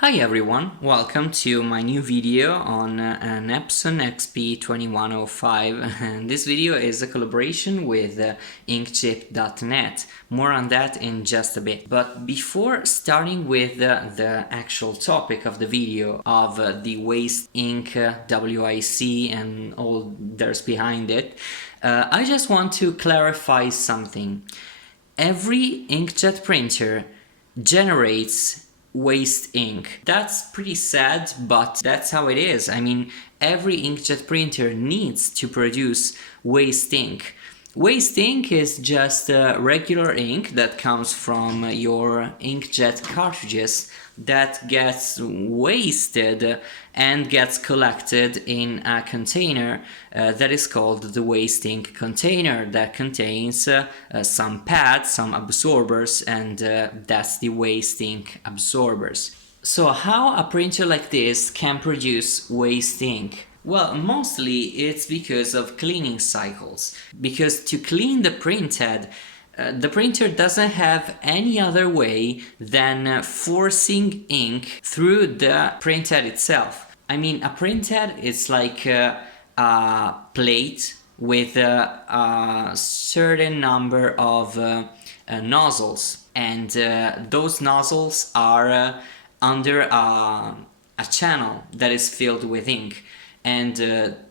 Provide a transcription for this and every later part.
Hi everyone, welcome to my new video on an Epson XP2105, and this video is a collaboration with InkChip.net. More on that in just a bit. But before starting with the actual topic of the video of the waste ink, WIC and all there's behind it, I just want to clarify something. Every inkjet printer generates waste ink. That's pretty sad, but that's how it is. I mean, every inkjet printer needs to produce waste ink. Waste ink is just regular ink that comes from your inkjet cartridges that gets wasted and gets collected in a container that is called the waste ink container, that contains some pads, some absorbers, and that's the waste ink absorbers. So how a printer like this can produce waste ink? Well, mostly it's because of cleaning cycles. Because to clean the printhead, the printer doesn't have any other way than forcing ink through the printhead itself. I mean, a printhead is like a plate with a certain number of nozzles, and those nozzles are under a channel that is filled with ink. And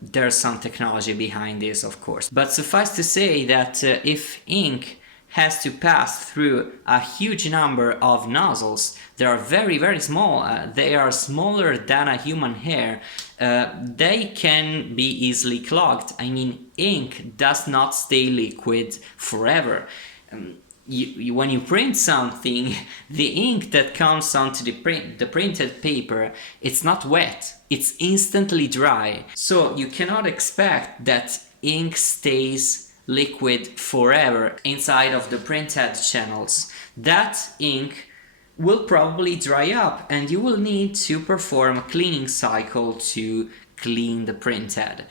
there's some technology behind this, of course. But suffice to say that if ink has to pass through a huge number of nozzles, they are very, very small. They are smaller than a human hair. They can be easily clogged. I mean, ink does not stay liquid forever. When you print something, the ink that comes onto the printed paper, it's not wet, it's instantly dry. So you cannot expect that ink stays liquid forever inside of the printhead channels. That ink will probably dry up and you will need to perform a cleaning cycle to clean the printhead.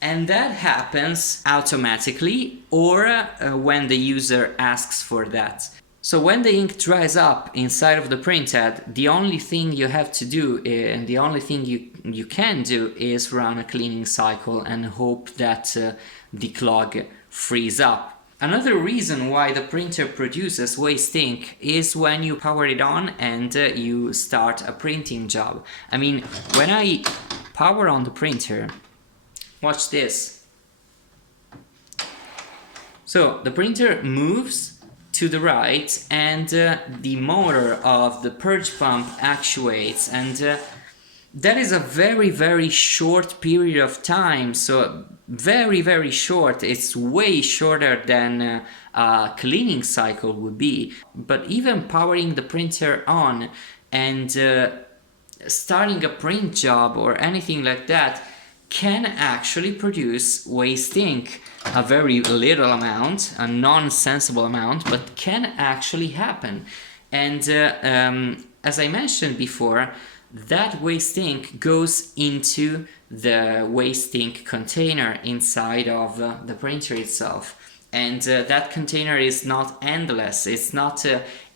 And that happens automatically or when the user asks for that. So when the ink dries up inside of the printhead, the only thing you have to do and the only thing you can do is run a cleaning cycle and hope that the clog frees up. Another reason why the printer produces waste ink is when you power it on and you start a printing job. I mean, when I power on the printer, watch this. So the printer moves to the right and the motor of the purge pump actuates, and that is a very, very short period of time. So very, very short. It's way shorter than a cleaning cycle would be. But even powering the printer on and starting a print job or anything like that can actually produce waste ink. A very little amount, a non-sensible amount, but can actually happen. And as I mentioned before, that waste ink goes into the waste ink container inside of the printer itself. And that container is not endless, it's not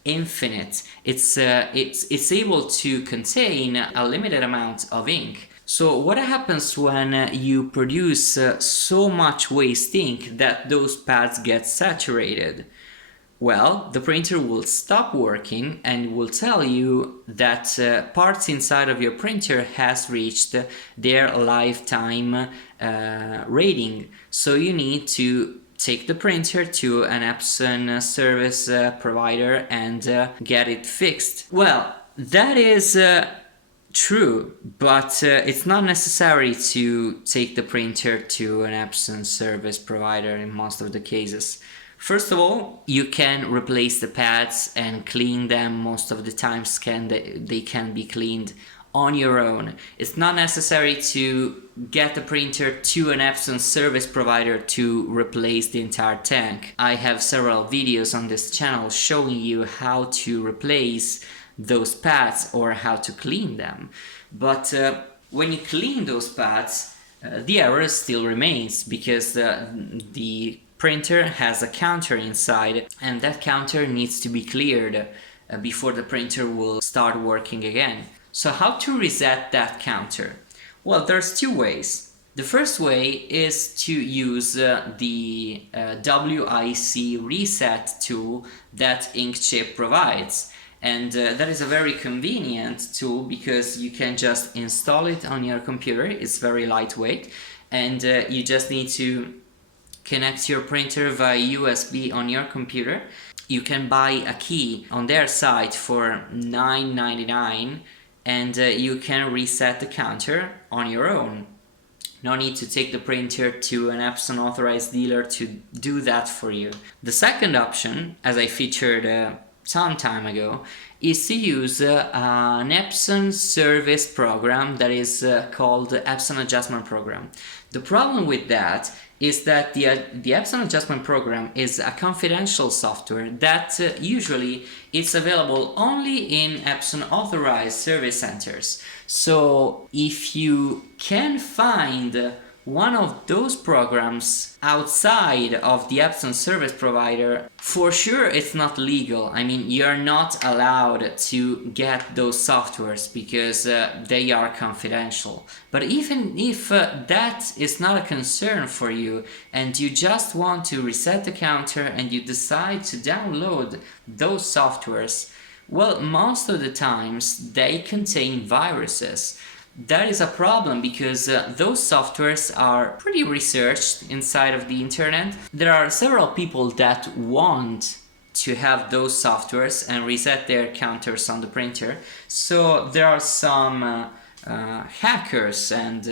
infinite, it's able to contain a limited amount of ink. So what happens when you produce so much waste ink that those pads get saturated? Well, the printer will stop working and will tell you that parts inside of your printer has reached their lifetime rating. So you need to take the printer to an Epson service provider and get it fixed. Well, that is true, but it's not necessary to take the printer to an Epson service provider in most of the cases. First of all, you can replace the pads and clean them. Most of the times they can be cleaned on your own. It's not necessary to get the printer to an Epson service provider to replace the entire tank. I have several videos on this channel showing you how to replace those pads or how to clean them. But when you clean those pads, the error still remains because the printer has a counter inside, and that counter needs to be cleared before the printer will start working again. So how to reset that counter? Well, there's two ways. The first way is to use the WIC Reset Tool that InkChip provides. And that is a very convenient tool because you can just install it on your computer. It's very lightweight, and you just need to connect your printer via USB on your computer. You can buy a key on their site for $9.99, and you can reset the counter on your own. No need to take the printer to an Epson authorized dealer to do that for you. The second option, as I featured some time ago, is to use an Epson service program that is called the Epson Adjustment Program. The problem with that is that the Epson Adjustment Program is a confidential software that usually it's available only in Epson authorized service centers. So if you can find one of those programs outside of the Epson service provider, for sure it's not legal. I mean, you're not allowed to get those softwares because they are confidential. But even if that is not a concern for you and you just want to reset the counter and you decide to download those softwares, well, most of the times they contain viruses. That is a problem because those softwares are pretty researched inside of the internet. There are several people that want to have those softwares and reset their counters on the printer. So there are some hackers and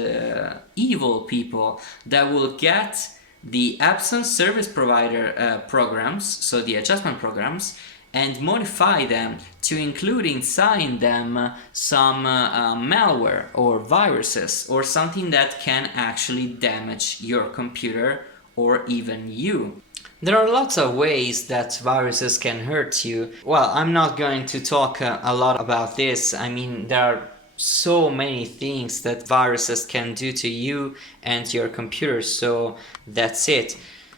evil people that will get the Epson service provider programs, so the adjustment programs, and modify them to include inside them some malware or viruses or something that can actually damage your computer or even you. There are lots of ways that viruses can hurt you. Well, I'm not going to talk a lot about this. I mean, there are so many things that viruses can do to you and your computer, so that's it.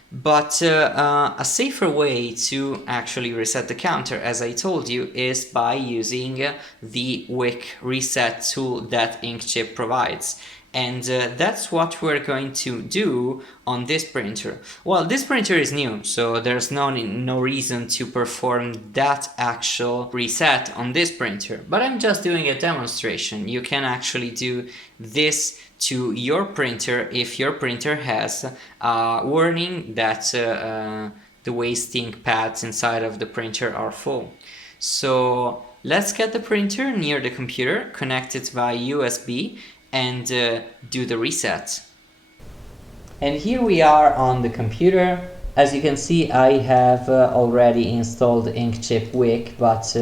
But a safer way to actually reset the counter, as I told you, is by using the Wic Reset Tool that InkChip provides. And that's what we're going to do on this printer. Well, this printer is new, so there's no reason to perform that actual reset on this printer. But I'm just doing a demonstration. You can actually do this to your printer if your printer has a warning that the waste ink pads inside of the printer are full. So let's get the printer near the computer, connect it via USB, and do the reset. And here we are on the computer. As you can see, I have already installed InkChip Wic, but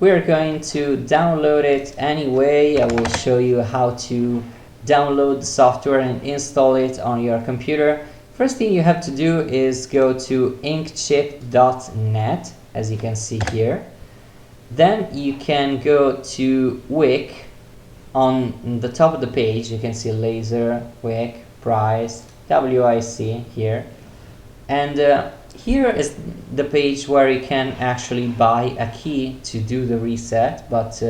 we're going to download it anyway. I will show you how to download the software and install it on your computer. First thing you have to do is go to inkchip.net, as you can see here. Then you can go to Wic. On the top of the page you can see laser, Wic, price, WIC here, and here is the page where you can actually buy a key to do the reset, but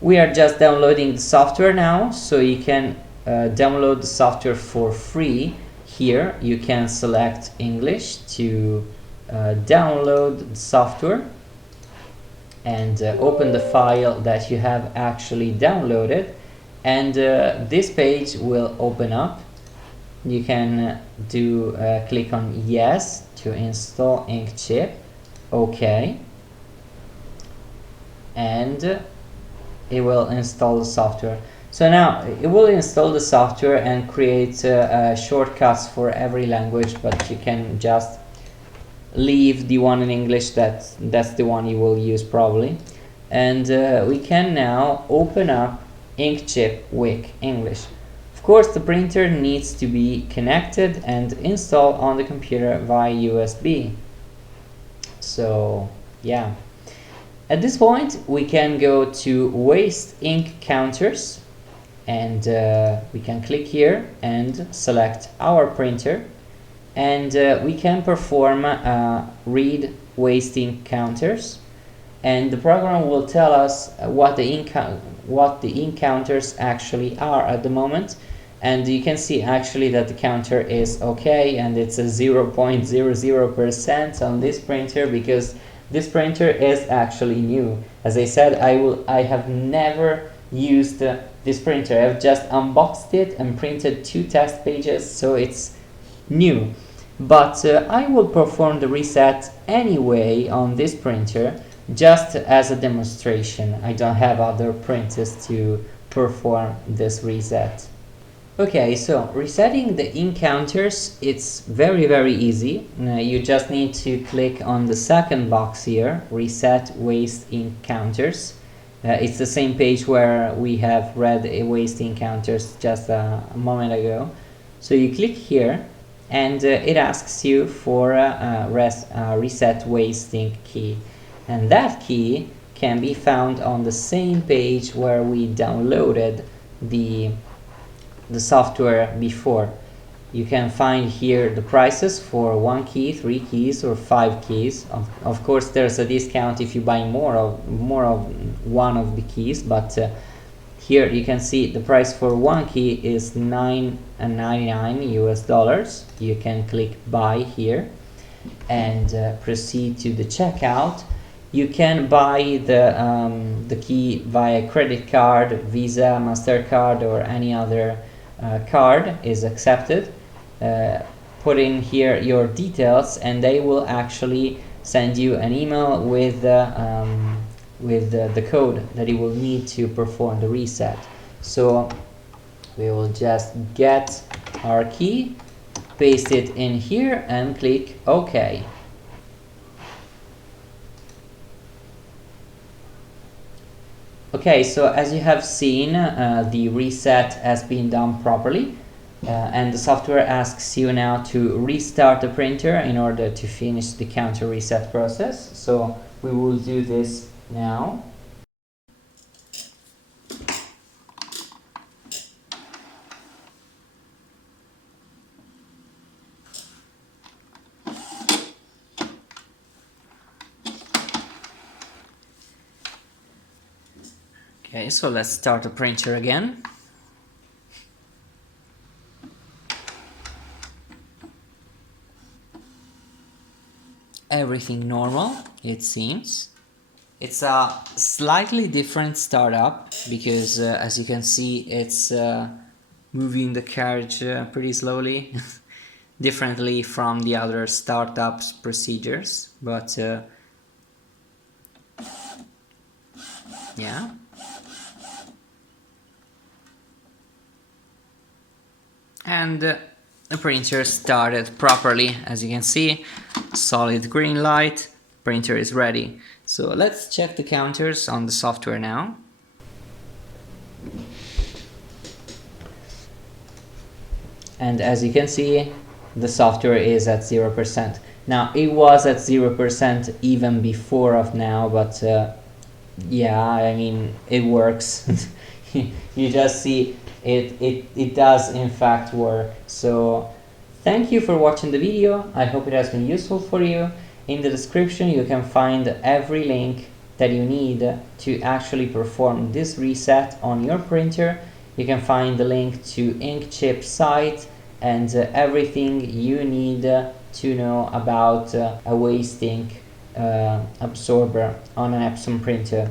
we are just downloading the software now, so you can download the software for free. Here you can select English to download the software and open the file that you have actually downloaded, and this page will open up. You can click on yes to install InkChip, OK, and it will install the software. So now it will install the software and create shortcuts for every language, but you can just leave the one in English. That's the one you will use probably. And we can now open up InkChip Wic English. Of course, the printer needs to be connected and installed on the computer via USB. So yeah, at this point we can go to waste ink counters, and we can click here and select our printer, and we can perform read waste ink counters. and the program will tell us what the ink counters actually are at the moment. And you can see actually that the counter is okay, and it's a 0.00% on this printer, because this printer is actually new. As I said, I have never used this printer. I've just unboxed it and printed 2 test pages, so it's new. But I will perform the reset anyway on this printer, just as a demonstration. I don't have other printers to perform this reset. Okay, so resetting the ink counters, it's very easy. You just need to click on the second box here, Reset Waste Ink Counters. It's the same page where we have read waste ink counters just a moment ago. So you click here, and it asks you for a reset waste ink key. And that key can be found on the same page where we downloaded the software before. You can find here the prices for 1 key, 3 keys, or 5 keys. Of course, there's a discount if you buy more of one of the keys, but here you can see the price for 1 key is $9.99 US. You can click buy here and proceed to the checkout. You can buy the key via credit card, Visa, MasterCard, or any other card is accepted. Put in here your details, and they will actually send you an email with the code that you will need to perform the reset. So we will just get our key, paste it in here, and click OK. Okay, so as you have seen, the reset has been done properly, and the software asks you now to restart the printer in order to finish the counter reset process. So we will do this now. Okay, so let's start the printer again. Everything normal, it seems. It's a slightly different startup because as you can see, it's moving the carriage pretty slowly, differently from the other startups procedures, but yeah. And the printer started properly. As you can see, solid green light, printer is ready. So let's check the counters on the software now. And as you can see, the software is at 0%. Now it was at 0% even before of now, but yeah, I mean, it works. You just see it does in fact work. So thank you for watching the video. I hope it has been useful for you. In the description you can find every link that you need to actually perform this reset on your printer. You can find the link to InkChip site and everything you need to know about a waste ink absorber on an Epson printer.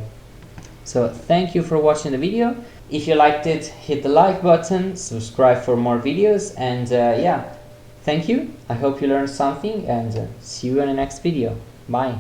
So thank you for watching the video. If you liked it, hit the like button, subscribe for more videos, and yeah, thank you. I hope you learned something, and see you in the next video. Bye.